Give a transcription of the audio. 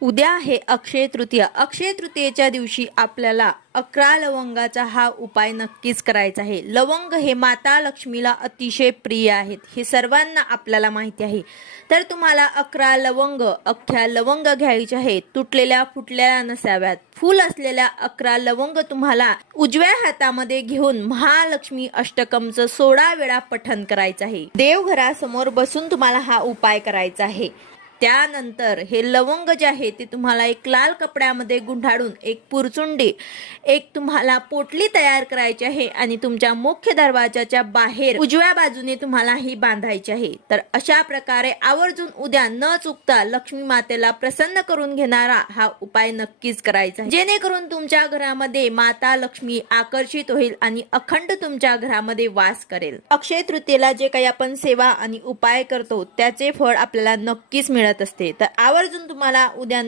उद्या आहे अक्षय तृतीया. अक्षय तृतीयेच्या दिवशी आपल्याला 11 लवंगाचा हा उपाय नक्कीच करायचा आहे. लवंग हे माता लक्ष्मीला अतिशय प्रिय आहेत, हे सर्वांना आपल्याला माहिती आहे. तर तुम्हाला 11 लवंग, अख्ख्या लवंग घ्यायचे आहेत. तुटलेल्या फुटलेल्या नसाव्यात. फूल असलेल्या 11 लवंग तुम्हाला उजव्या हातामध्ये घेऊन महालक्ष्मी अष्टकमचं 16 वेळा पठण करायचं आहे. देवघरासमोर बसून तुम्हाला हा उपाय करायचा आहे. त्यानंतर हे लवंग जे आहे ते तुम्हाला एक लाल कपड्यामध्ये गुंडाळून एक पुरचुंडी, एक तुम्हाला पोटली तयार करायची आहे आणि तुमच्या मुख्य दरवाजाच्या बाहेर उजव्या बाजूने तुम्हाला ही बांधायची आहे. तर अशा प्रकारे आवर्जून उद्या न चुकता लक्ष्मी मातेला प्रसन्न करून घेणारा हा उपाय नक्कीच करायचा आहे, जेणेकरून तुमच्या घरामध्ये माता लक्ष्मी आकर्षित होईल आणि अखंड तुमच्या घरामध्ये वास करेल. अक्षय तृतीयेला जे काही आपण सेवा आणि उपाय करतो त्याचे फळ आपल्याला नक्कीच मिळत असते. तर आवर्जून तुम्हाला उद्या